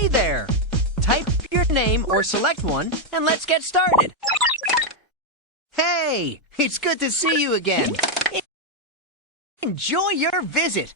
Hey there! Type your name or select one, and let's get started. Hey! It's good to see you again. Enjoy your visit.